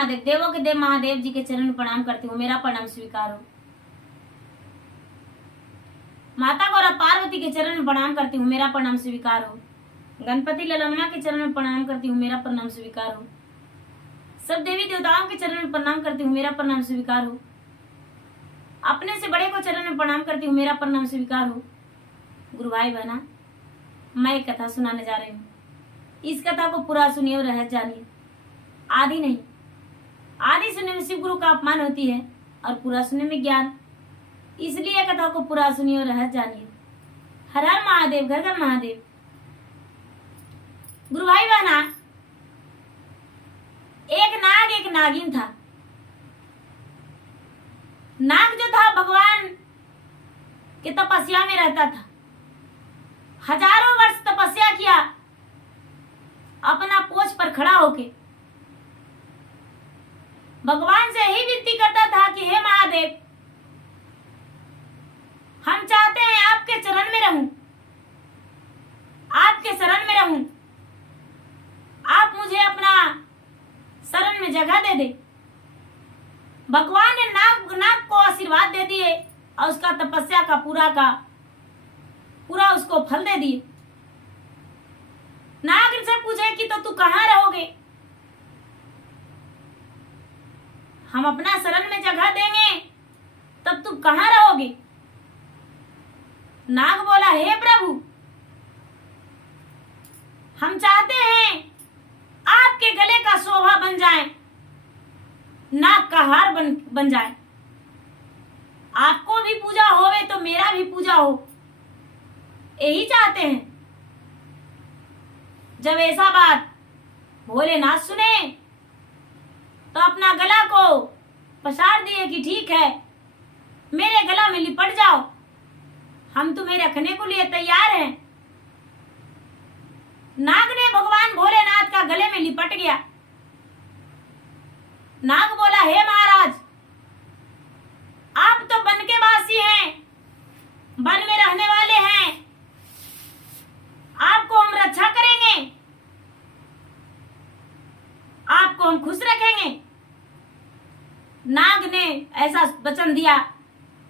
महादेव, देवों के देव महादेव जी के चरण में प्रणाम करती हूँ, मेरा प्रणाम स्वीकार हो। माता गौरा पार्वती के चरण में प्रणाम करती हूँ, मेरा प्रणाम स्वीकार हो। गणपति ललनमा के चरण में प्रणाम करती हूँ, मेरा प्रणाम स्वीकार हो। सब देवी देवताओं के चरण में प्रणाम करती हूँ, मेरा प्रणाम स्वीकार हो। अपने से बड़े को चरण में प्रणाम करती हूँ, मेरा प्रणाम स्वीकार हो। गुरु भाई बहना, मैं एक कथा सुनाने जा रही हूँ। इस कथा को पूरा सुनिए और रहस्य जानिए। आदि नहीं, आदि सुनने में शिव गुरु का अपमान होती है और पूरा सुनने में ज्ञान, इसलिए कथा को पूरा सुनिए और रहस्य जानिए। हर हर महादेव, घर घर महादेव। गुरु भाई बहना, एक नाग एक नागिन था। नाग जो था भगवान के तपस्या में रहता था, हजारों वर्ष तपस्या किया अपना पोछ पर खड़ा होके। भगवान से यही विनती करता था कि हे महादेव, हम चाहते हैं आपके चरण में रहूं, आपके शरण में रहूं, आप मुझे अपना शरण में जगह दे दे। भगवान ने नाग को आशीर्वाद दे दिए और उसका तपस्या का पूरा उसको फल दे दिए। नाग से पूछे कि तो तू कहाँ रहोगे, हम अपना शरण में जगह देंगे तब तू कहाँ रहोगे। नाग बोला, हे प्रभु, हम चाहते हैं आपके गले का शोभा बन जाए, नाग का हार बन जाए। आपको भी पूजा होवे तो मेरा भी पूजा हो, यही चाहते हैं। जब ऐसा बात भोलेनाथ सुने तो अपना गला को पसार दिए कि ठीक है, मेरे गला में लिपट जाओ, हम तुम्हें रखने को लिए तैयार हैं। नाग ने भगवान भोलेनाथ का गले में लिपट गया। नाग बोला, हे महाराज, आप तो वन के वासी हैं, वन में रहने वाले हैं, आपको हम रक्षा करेंगे, आपको हम खुश रखेंगे। नाग ने ऐसा वचन दिया।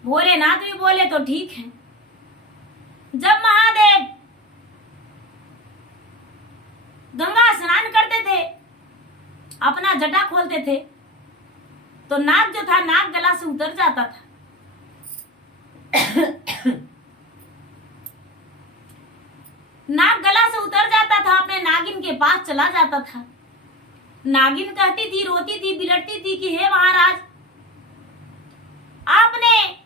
भोलेनाथ भी बोले तो ठीक है। जब महादेव गंगा स्नान करते थे, अपना जटा खोलते थे, तो नाग जो था, नाग गला से उतर जाता था। नाग गला से उतर जाता था, अपने नागिन के पास चला जाता था। नागिन कहती थी, रोती थी, बिलटती थी कि हे महाराज, आपने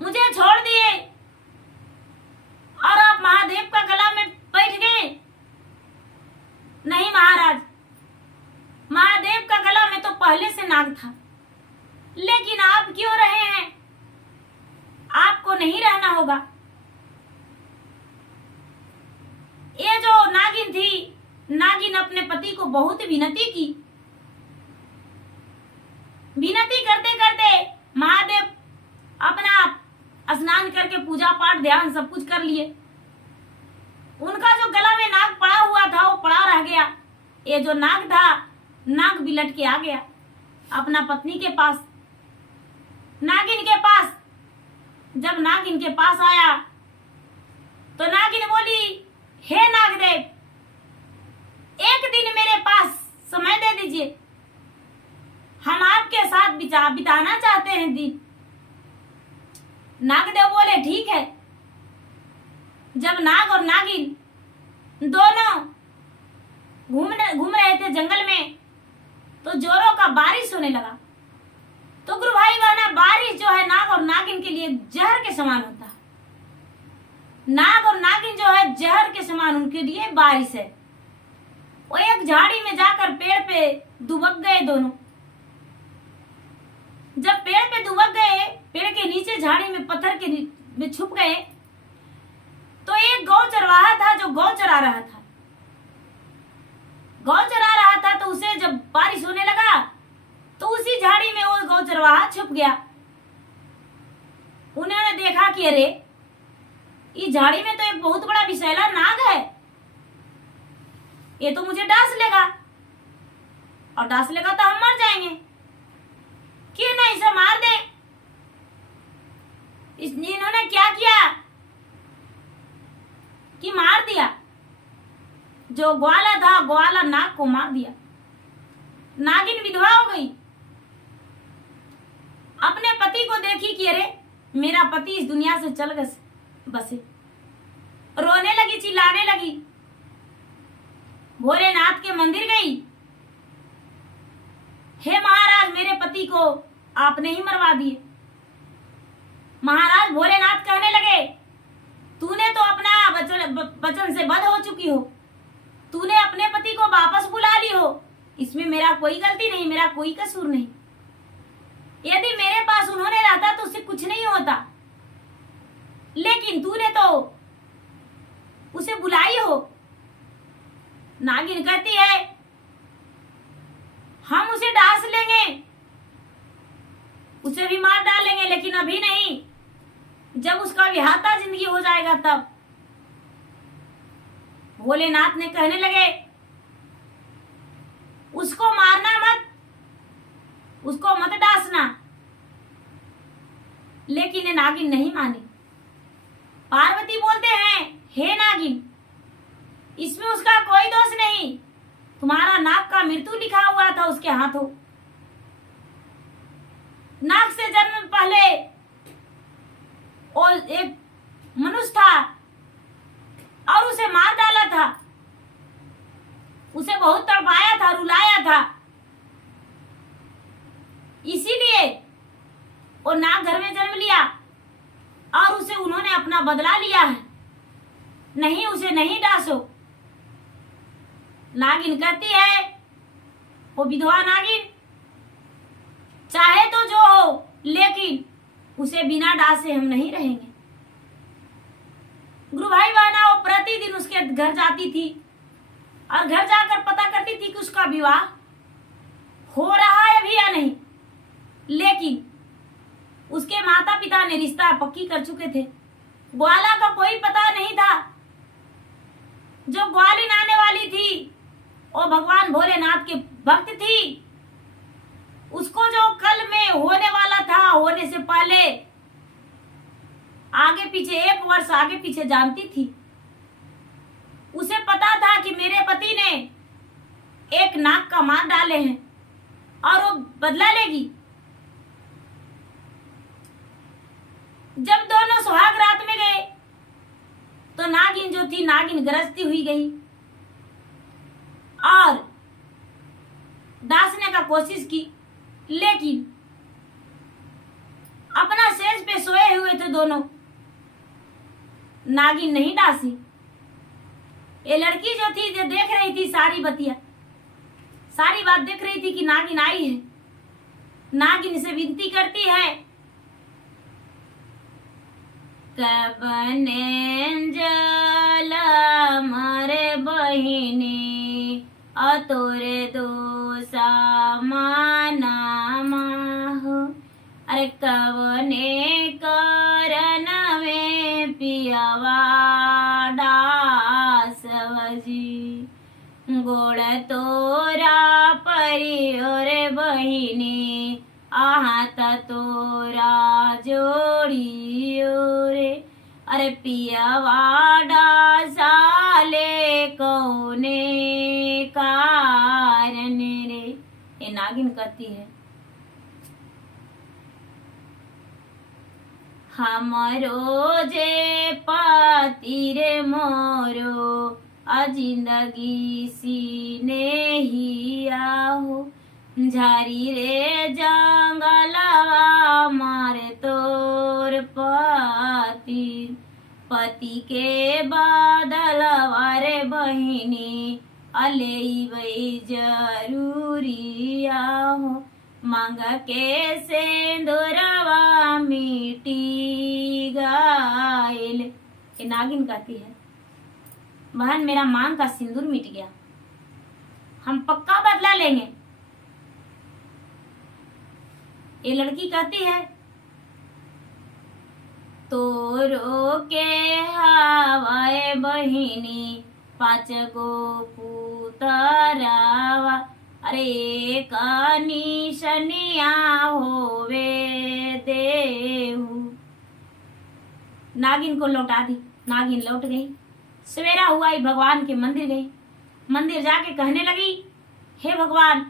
मुझे छोड़ दिए और आप महादेव का गला में बैठ गए। नहीं महाराज, महादेव का गला में तो पहले से नाग था, लेकिन आप क्यों रहे हैं, आपको नहीं रहना होगा। ये जो नागिन थी, नागिन अपने पति को बहुत विनती की। विनती करते करते महादेव अपना स्नान करके पूजा पाठ ध्यान सब कुछ कर लिए। उनका जो गला में नाग पड़ा हुआ था वो पड़ा रह गया। ये जो नाग था, नाग बिलट के आ गया अपना पत्नी के पास, नागिन के पास। जब नागिन के पास आया तो नागिन बोली, हे नागदेव, एक दिन मेरे पास समय दे दीजिए, हम आपके साथ बिताना चाहते हैं दिन। नागदेव बोले ठीक है। जब नाग और नागिन दोनों घूम रहे थे जंगल में, तो जोरों का बारिश होने लगा। तो गुरु भाई बहना, बारिश जो है नाग और नागिन के लिए जहर के समान होता है। नाग और नागिन जो है जहर के समान उनके लिए बारिश है। वो एक झाड़ी में जाकर पेड़ पे दुबक गए दोनों। जब पेड़ पे दुबक गए, पेड़ के नीचे झाड़ी में पत्थर के में छुप गए, तो एक गौ चरवाहा था जो गौ चरा रहा था। गौ चरा रहा था तो उसे जब बारिश होने लगा तो उसी झाड़ी में वो गौ चरवाहा छुप गया। उन्होंने देखा कि अरे, इस झाड़ी में तो एक बहुत बड़ा विषैला नाग है, ये तो मुझे डांस लेगा। और डांस लगा तो हम मर जाएंगे, क्यों ना इसे मार दे। इन्होंने क्या किया कि मार दिया, जो ग्वाला था ग्वाला नाग को मार दिया। नागिन विधवा हो गई, अपने पति को देखी कि अरे मेरा पति इस दुनिया से चल गए बसे, रोने लगी, चिल्लाने लगी, भोलेनाथ के मंदिर गई, हे महाराज मेरे पति को आपने ही मरवा दिए। महाराज भोलेनाथ कहने लगे तूने तो अपना वचन से बद्ध हो चुकी हो, तूने अपने पति को वापस बुला ली हो, इसमें मेरा कोई गलती नहीं, मेरा कोई कसूर नहीं। यदि मेरे पास उन्होंने रहता तो उससे कुछ नहीं होता, लेकिन तूने तो उसे बुलाई हो। नागिन कहती है हम उसे डांस लेंगे, उसे भी मार डालेंगे, लेकिन अभी नहीं, जब उसका विहाता जिंदगी हो जाएगा तब। भोलेनाथ ने कहने लगे उसको मारना मत, उसको मत डांसना, लेकिन ये नागिन नहीं मानी। पार्वती बोलते हैं हे नागिन, इसमें उसका कोई दोष नहीं, तुम्हारा नाग का मृत्यु लिखा हुआ था उसके हाथों। नाग से जन्म पहले और एक मनुष्य था और उसे मार डाला था, उसे बहुत तड़पाया था, रुलाया था, इसीलिए वो नाग घर में जन्म लिया और उसे उन्होंने अपना बदला लिया है। नहीं, उसे नहीं डांसो। नागिन कहती है वो विधवा नागिन चाहे तो जो हो, लेकिन उसे बिना डांसे हम नहीं रहेंगे। गुरु भाई बहना वो प्रतिदिन उसके घर जाती थी और घर जाकर पता करती थी कि उसका विवाह हो रहा है भी या नहीं, लेकिन उसके माता पिता ने रिश्ता पक्की कर चुके थे। ग्वाला का कोई पता नहीं था। जो ग्वालिन आने वाली थी वो भगवान भोलेनाथ के भक्त थी। उसको जो कल में होने वाला था, होने से पहले आगे पीछे 1 वर्ष आगे पीछे जानती थी। उसे पता था कि मेरे पति ने एक नाग का मार डाले हैं और वो बदला लेगी। जब दोनों सुहाग रात में गए तो नागिन जो थी, नागिन गरजती हुई गई और डांसने का कोशिश की, लेकिन अपना सेज पे सोए हुए थे दोनों, नागिन नहीं डांसी। ये लड़की जो थी, जो देख रही थी सारी बतिया, सारी बात देख रही थी कि नागिन आई है। नागिन से विनती करती है कबने जल मारे बहिनी अतोरे दोसा माना माहो। अरे कवने करन में पियवा दासवजी, गोड़ तोरा परियोरे बहिनी आहत तोरा जोड़ियो रे। अरे पियवा डासाले कौने कारण रे। ये नागिन कहती है हमरो जे पति रे मोरो जिंदगी सीने ही आहो। झारी रे जंगलवा मारे तोर पति, पति के बादलवा रे बहिनी अले वही जरूरी आहो। मांग के सिंदूरवा मिटी गाइल। ये नागिन कहती है बहन मेरा मांग का सिंदूर मिट गया, हम पक्का बदला लेंगे। ये लड़की कहती है तोरो के हवाए बहिनी 5 गो पुतरावा। अरे कनी शनिया होवे देहू। नागिन को लौटा दी। नागिन लौट गई। सवेरा हुआ ही भगवान के मंदिर गई। मंदिर जाके कहने लगी, हे भगवान,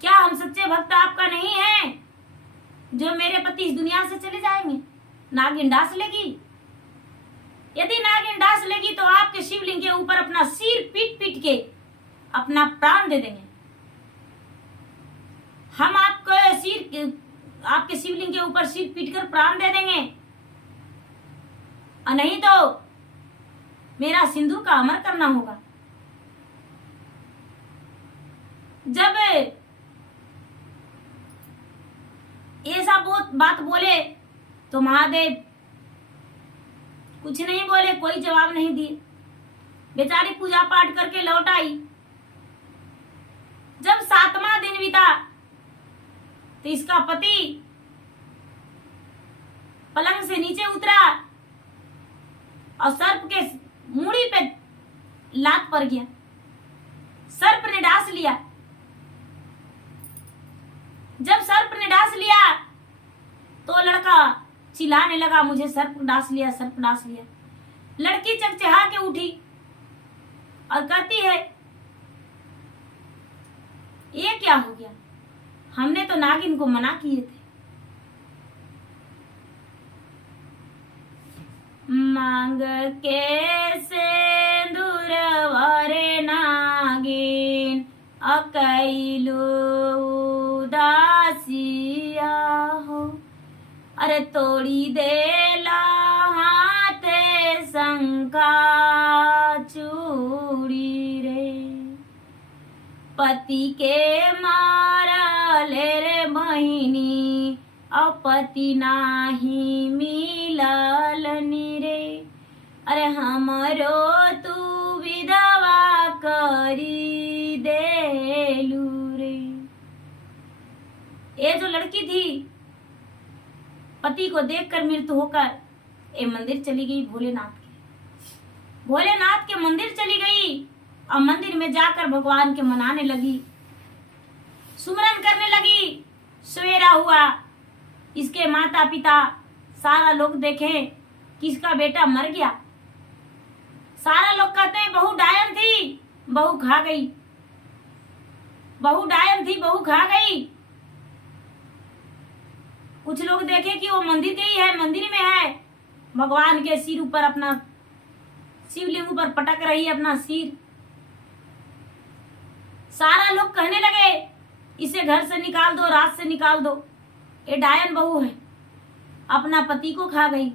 क्या हम सच्चे भक्त आपका नहीं है जो मेरे पति इस दुनिया से चले जाएंगे? नागिन डांस लेगी। यदि नागिन डांस लेगी तो आपके शिवलिंग के ऊपर अपना सिर पीट पीट के अपना प्राण दे देंगे। हम आपके शिवलिंग के ऊपर सिर पीट कर प्राण दे देंगे, और नहीं तो मेरा सिंदूर का अमर करना होगा। जब ऐसा बात बोले तो महादेव कुछ नहीं बोले, कोई जवाब नहीं दिए। बेचारी पूजा पाठ करके लौट आई। जब 7वां दिन बीता तो इसका पति पलंग से नीचे उतरा और सर्प के मूड़ी पे लात पड़ गया। सर्प ने डांस लिया। जब सर्प ने डांस लिया तो लड़का चिल्लाने लगा, मुझे सर्प डांस लिया, सर्प डांस लिया। लड़की चकचहा के उठी और कहती है, ये क्या हो गया? हमने तो नागिन को मना किए थे। मांग के सिंदूर वारे नागिन अकैलू उदासिया हो। अरे तोड़ी देला हाथे शंका चूड़ी रे। पति के मारले रे बहिनी अपति नाही मिलल रे। अरे हमरो तू विधवा करी देलू रे। ये जो लड़की थी पति को देखकर मृत्यु होकर ये मंदिर चली गई भोलेनाथ के मंदिर चली गई और मंदिर में जाकर भगवान के मनाने लगी, सुमरन करने लगी। सवेरा हुआ, इसके माता पिता सारा लोग देखे कि इसका बेटा मर गया। सारा लोग कहते हैं बहू डायन थी, बहू खा गई, बहू डायन थी, बहू खा गई। कुछ लोग देखे कि वो मंदिर गई है, मंदिर में है, भगवान के सिर ऊपर अपना शिवलिंग ऊपर पटक रही है अपना सिर। सारा लोग कहने लगे इसे घर से निकाल दो, रात से निकाल दो, ये डायन बहू है, अपना पति को खा गई।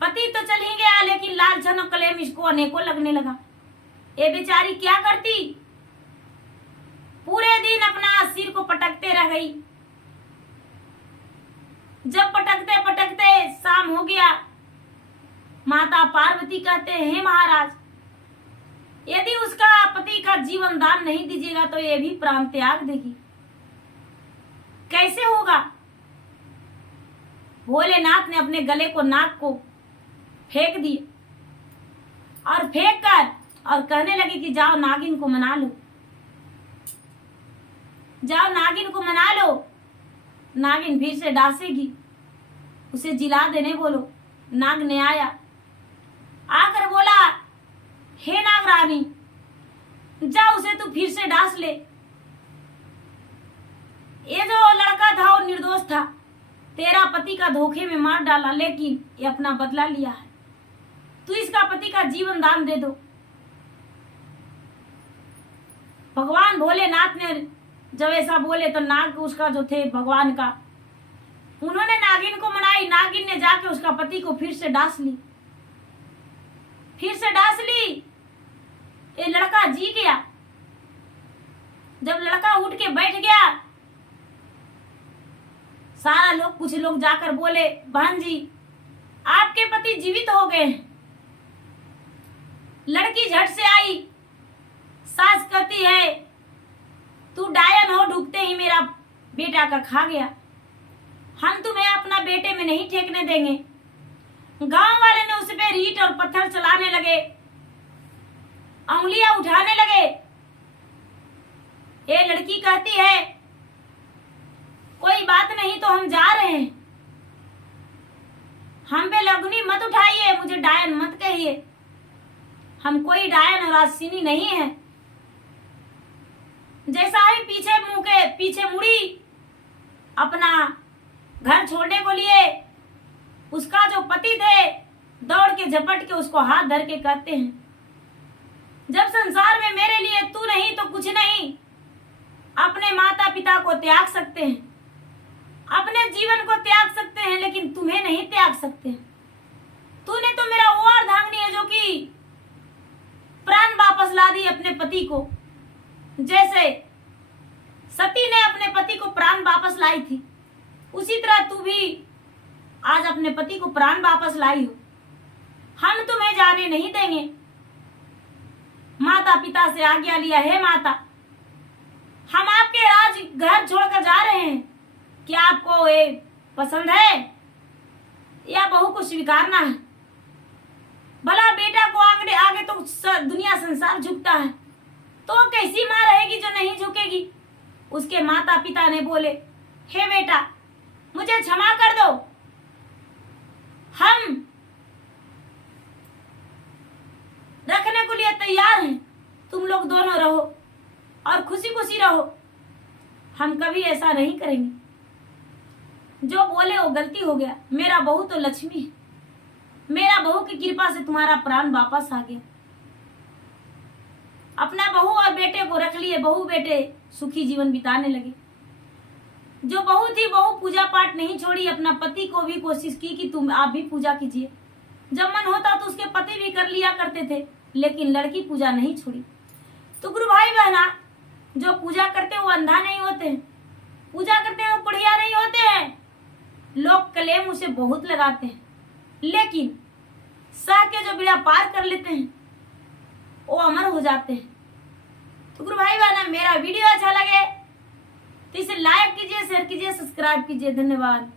पति तो चल ही गया लेकिन लालचन और कलेम इसको अनेकों लगने लगा। ये बेचारी क्या करती, पूरे दिन अपना सिर को पटकते रह गई। जब पटकते पटकते शाम हो गया, माता पार्वती कहते हैं, हे महाराज, यदि उसका पति का जीवन दान नहीं दीजिएगा तो ये भी प्राण त्याग देगी। कैसे होगा? भोलेनाथ ने अपने गले को, नाक को फेंक दिया और फेंक कर और कहने लगे कि जाओ नागिन को मना लो, जाओ नागिन को मना लो। नागिन फिर से डांसेगी, उसे जिला देने बोलो। नाग ने आया, आकर बोला, हे नाग रानी, जा उसे तू फिर से डांस ले। ये जो लड़का था वो निर्दोष था, तेरा पति का धोखे में मार डाला, लेकिन ये अपना बदला लिया है। तू इसका पति का जीवन दान दे दो। भगवान भोलेनाथ ने जब ऐसा बोले तो नाग उसका जो थे भगवान का, उन्होंने नागिन को मनाई। नागिन ने जाके उसका पति को फिर से डांस ली, फिर से डांस ली। ये लड़का जी गया। जब लड़का उठ के बैठ गया, सारा लोग, कुछ लोग जाकर बोले, बहन जी आपके पति जीवित हो गए। लड़की झट से आई, सास कहती है, तू डायन हो, ढूंढते ही मेरा बेटा का खा गया, हम तुम्हें अपना बेटे में नहीं ठेकने देंगे। गांव वाले ने उस पे ईंट और पत्थर चलाने लगे। उंगलियां उठाने लगे। ये लड़की कहती है कोई बात नहीं तो हम जा रहे हैं, हम पे लगनी मत उठाइए, मुझे डायन मत कहिए, हम कोई डायन और आसिनी नहीं है। जैसा ही पीछे मुड़ी अपना घर छोड़ने को लिए, उसका जो पति थे दौड़ के झपट के उसको हाथ धर के कहते हैं, जब संसार में मेरे लिए तू नहीं तो कुछ नहीं, अपने माता पिता को त्याग सकते हैं, अपने जीवन को त्याग सकते हैं, लेकिन तुम्हें नहीं त्याग सकते। तूने तो मेरा वो अर्धांगिनी है जो कि प्राण वापस ला दी अपने पति को, जैसे सती ने अपने पति को प्राण वापस लाई थी, उसी तरह तू भी आज अपने पति को प्राण वापस लाई हो। हम तुम्हें जाने नहीं देंगे। माता पिता से आज्ञा लिया है माता, हम आपके राज घर छोड़कर जा रहे हैं, क्या आपको ये पसंद है या बहू को स्वीकारना है? भला बेटा को आगे तो दुनिया संसार झुकता है, तो कैसी माँ रहेगी जो नहीं झुकेगी? उसके माता पिता ने बोले, हे बेटा मुझे क्षमा कर दो, हम रखने को लिए तैयार हैं, तुम लोग दोनों रहो और खुशी खुशी रहो, हम कभी ऐसा नहीं करेंगे। जो बोले वो गलती हो गया, मेरा बहू तो लक्ष्मी है, मेरा बहू की कृपा से तुम्हारा प्राण वापस आ गया। अपना बहू और बेटे को रख लिए, बहू बेटे सुखी जीवन बिताने लगे। जो बहू थी बहू पूजा पाठ नहीं छोड़ी, अपना पति को भी कोशिश की कि तुम आप भी पूजा कीजिए, जब मन होता तो उसके पति भी कर लिया करते थे, लेकिन लड़की पूजा नहीं छोड़ी। तो गुरु भाई बहना, जो पूजा करते हैं वो अंधा नहीं होते हैं, पूजा करते हैं वो बढ़िया नहीं होते हैं। लोग क्लेम उसे बहुत लगाते हैं, लेकिन सह के जो बेड़ा पार कर लेते हैं वो अमर हो जाते हैं। तो गुरु भाई बहना, मेरा वीडियो अच्छा लगे तो इसे लाइक कीजिए, शेयर कीजिए, सब्सक्राइब कीजिए। धन्यवाद।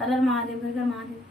हर हर महादेव, घर घर महादेव।